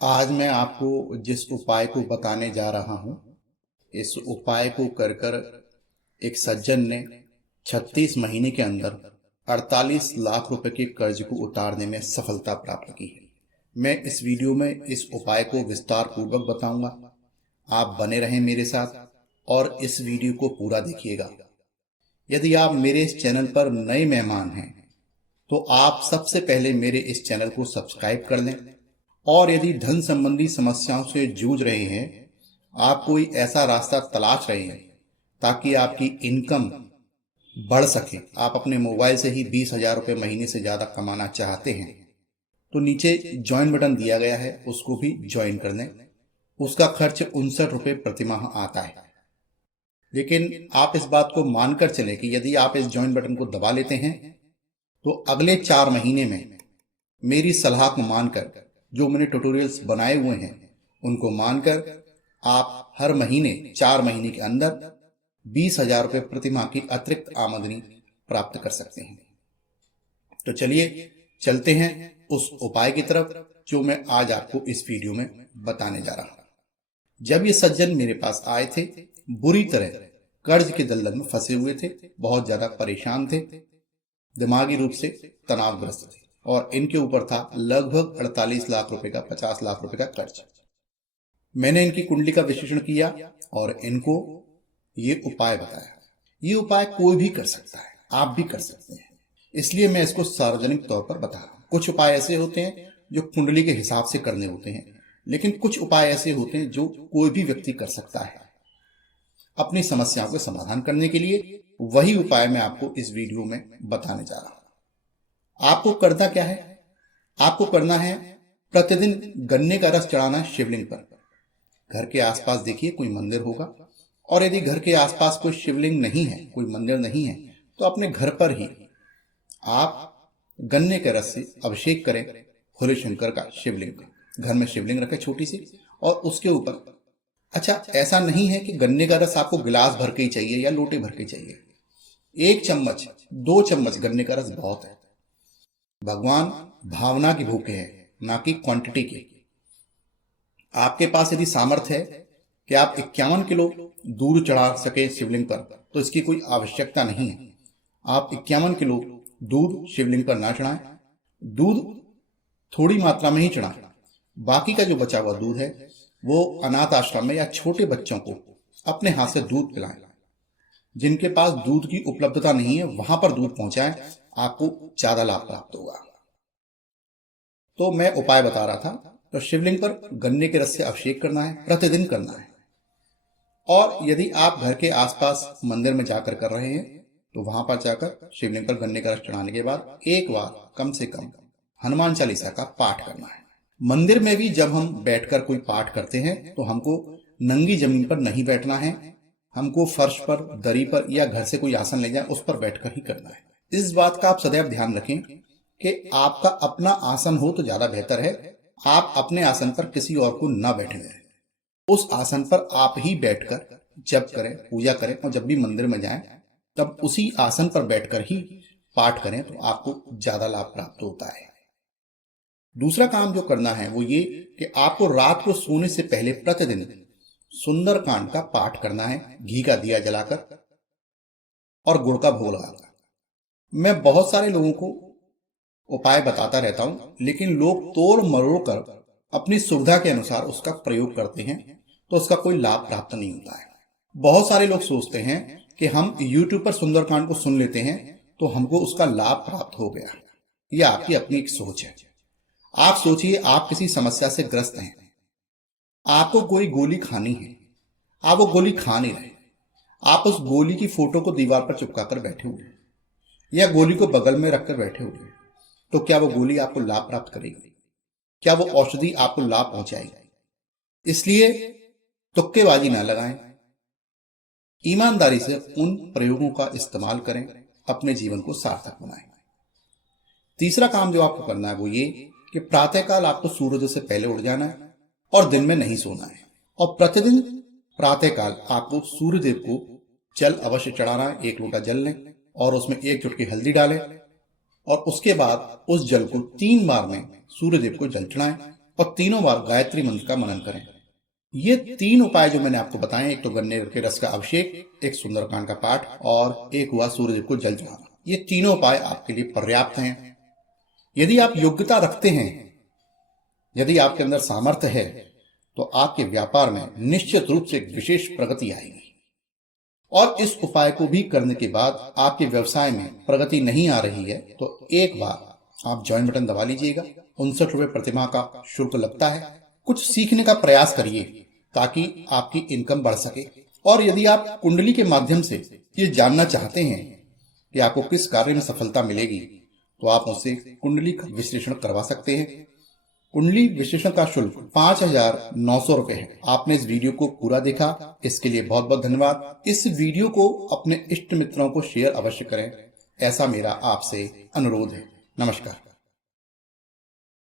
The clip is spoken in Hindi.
आज मैं आपको जिस उपाय को बताने जा रहा हूं, इस उपाय को कर कर एक सज्जन ने 36 महीने के अंदर 48 लाख रुपए के कर्ज को उतारने में सफलता प्राप्त की है। मैं इस वीडियो में इस उपाय को विस्तार पूर्वक बताऊंगा। आप बने रहें मेरे साथ और इस वीडियो को पूरा देखिएगा। यदि आप मेरे इस चैनल पर नए मेहमान हैं तो आप सबसे पहले मेरे इस चैनल को सब्सक्राइब कर लें। और यदि धन संबंधी समस्याओं से जूझ रहे हैं, आप कोई ऐसा रास्ता तलाश रहे हैं ताकि आपकी इनकम बढ़ सके, आप अपने मोबाइल से ही 20,000 रुपये महीने से ज्यादा कमाना चाहते हैं, तो नीचे ज्वाइन बटन दिया गया है, उसको भी ज्वाइन कर लें। उसका खर्च 59 रुपये प्रति माह आता है। लेकिन आप इस बात को मानकर चलें कि यदि आप इस ज्वाइन बटन को दबा लेते हैं तो अगले 4 महीने में मेरी सलाह को मानकर, जो मैंने ट्यूटोरियल्स बनाए हुए हैं उनको मानकर, आप हर महीने 4 महीने के अंदर 20,000 रुपये प्रति माह की अतिरिक्त आमदनी प्राप्त कर सकते हैं। तो चलिए चलते हैं उस उपाय की तरफ जो मैं आज आपको इस वीडियो में बताने जा रहा हूं। जब ये सज्जन मेरे पास आए थे, बुरी तरह कर्ज के दलदल में फंसे हुए थे, बहुत ज्यादा परेशान थे, दिमागी रूप से तनावग्रस्त थे और इनके ऊपर था लगभग 48 लाख रुपए का, 50 लाख रुपए का कर्ज। मैंने इनकी कुंडली का विश्लेषण किया और इनको ये उपाय बताया। ये उपाय कोई भी कर सकता है, आप भी कर सकते हैं, इसलिए मैं इसको सार्वजनिक तौर पर बता रहा हूं। कुछ उपाय ऐसे होते हैं जो कुंडली के हिसाब से करने होते हैं, लेकिन कुछ उपाय ऐसे होते हैं जो कोई भी व्यक्ति कर सकता है अपनी समस्याओं के समाधान करने के लिए। वही उपाय मैं आपको इस वीडियो में बताने जा रहा हूं। आपको करना क्या है? आपको करना है प्रतिदिन गन्ने का रस चढ़ाना शिवलिंग पर। घर के आसपास देखिए कोई मंदिर होगा, और यदि घर के आसपास कोई शिवलिंग नहीं है, कोई मंदिर नहीं है, तो अपने घर पर ही आप गन्ने के रस से अभिषेक करें भोले शंकर का शिवलिंग का। घर में शिवलिंग रखें छोटी सी, और उसके ऊपर, अच्छा ऐसा नहीं है कि गन्ने का रस आपको गिलास भर के ही चाहिए या लोटे भर के चाहिए। 1 चम्मच 2 चम्मच गन्ने का रस बहुत है। भगवान भावना की भूखे हैं, ना कि क्वांटिटी की। आपके पास यदि सामर्थ्य है कि आप 51 किलो दूध चढ़ा सके शिवलिंग पर, तो इसकी कोई आवश्यकता नहीं है। आप 51 किलो दूध शिवलिंग पर ना चढ़ाएं। दूध थोड़ी मात्रा में ही चढ़ाएं। बाकी का जो बचा हुआ दूध है वो अनाथ आश्रम में या छोटे बच्चों को अपने हाथ से दूध पिलाएं। जिनके पास दूध की उपलब्धता नहीं है वहां पर दूध पहुंचाएं, आपको ज्यादा लाभ प्राप्त होगा। तो मैं उपाय बता रहा था, तो शिवलिंग पर गन्ने के रस से अभिषेक करना है, प्रतिदिन करना है। और यदि आप घर के आसपास मंदिर में जाकर कर रहे हैं, तो वहां पर जाकर शिवलिंग पर गन्ने का रस चढ़ाने के बाद एक बार कम से कम हनुमान चालीसा का पाठ करना है। मंदिर में भी जब हम बैठकर कोई पाठ करते हैं तो हमको नंगी जमीन पर नहीं बैठना है, हमको फर्श पर, दरी पर या घर से कोई आसन ले जाए उस पर बैठकर ही करना है। इस बात का आप सदैव ध्यान रखें कि आपका अपना आसन हो तो ज्यादा बेहतर है। आप अपने आसन पर किसी और को ना बैठने दें। उस आसन पर आप ही बैठकर जप करें, पूजा करें, और जब भी मंदिर में जाएं तब उसी आसन पर बैठकर ही पाठ करें, तो आपको ज्यादा लाभ प्राप्त होता है। दूसरा काम जो करना है वो ये कि आपको रात को सोने से पहले प्रतिदिन सुंदरकांड का पाठ करना है, घी का दिया जलाकर और गुड़ का भोग लगाकर। मैं बहुत सारे लोगों को उपाय बताता रहता हूं, लेकिन लोग तोड़ मरोड़ कर अपनी सुविधा के अनुसार उसका प्रयोग करते हैं, तो उसका कोई लाभ प्राप्त नहीं होता है। बहुत सारे लोग सोचते हैं कि हम YouTube पर सुंदरकांड को सुन लेते हैं तो हमको उसका लाभ प्राप्त हो गया। यह आपकी अपनी एक सोच है। आप सोचिए, आप किसी समस्या से ग्रस्त हैं, आपको कोई गोली खानी है, आप वो गोली खा नहीं रहे, आप उस गोली की फोटो को दीवार पर चिपका कर बैठे हुए या गोली को बगल में रखकर बैठे हुए, तो क्या वो गोली आपको लाभ प्राप्त करेगी? क्या वो औषधि आपको लाभ पहुंचाएगी? इसलिए तुक्केबाजी ना लगाएं, ईमानदारी से उन प्रयोगों का इस्तेमाल करें, अपने जीवन को सार्थक बनाएं। तीसरा काम जो आपको करना है वो ये कि प्रातःकाल आपको सूर्योदय से पहले उठ जाना है और दिन में नहीं सोना है। और प्रतिदिन प्रातःकाल आपको सूर्यदेव को जल अवश्य चढ़ाना है। 1 लोटा जल लें और उसमें 1 चुटकी हल्दी डालें, और उसके बाद उस जल को 3 बार में सूर्यदेव को जल चढ़ाएं और 3 बार गायत्री मंत्र का मनन करें। ये 3 उपाय जो मैंने आपको बताए, एक तो गन्ने के रस का अभिषेक, एक सुंदरकांड का पाठ और एक हुआ सूर्य को जल चढ़ाना, ये तीनों उपाय आपके लिए पर्याप्त हैं। यदि आप योग्यता रखते हैं, यदि आपके अंदर सामर्थ्य है, तो आपके व्यापार में निश्चित रूप से एक विशेष प्रगति आएगी। और इस उपाय को भी करने के बाद आपके व्यवसाय में प्रगति नहीं आ रही है तो एक बार आप ज्वाइन बटन दबा लीजिएगा। 59 रुपए प्रतिमाह का शुल्क लगता है। कुछ सीखने का प्रयास करिए ताकि आपकी इनकम बढ़ सके। और यदि आप कुंडली के माध्यम से ये जानना चाहते हैं कि आपको किस कार्य में सफलता मिलेगी, तो आप मुझसे कुंडली का विश्लेषण करवा सकते हैं। कुंडली विश्लेषण का शुल्क 5,900 रुपए है। आपने इस वीडियो को पूरा देखा, इसके लिए बहुत बहुत धन्यवाद। इस वीडियो को अपने इष्ट मित्रों को शेयर अवश्य करें, ऐसा मेरा आपसे अनुरोध है। नमस्कार।